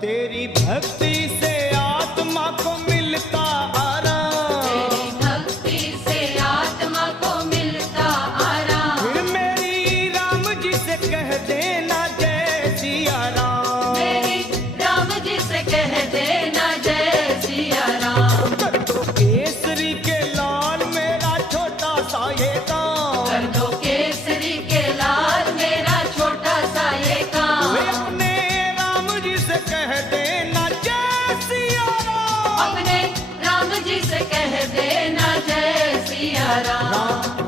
तेरी भक्ति से आत्मा को मिलता आराम, तेरी भक्ति से आत्मा को मिलता आराम। फिर मेरी राम जी से कह देना जय सिया राम, मेरी राम जी से कह देना जय सिया राम। कर दो केसरी के लाल मेरा छोटा सा ये काम, कर दो केसरी के लाल मेरा छोटा सा ये काम। वे अपने राम जी से कह देना जय सिया राम, अपने राम जी से कह देना जय सिया राम। राम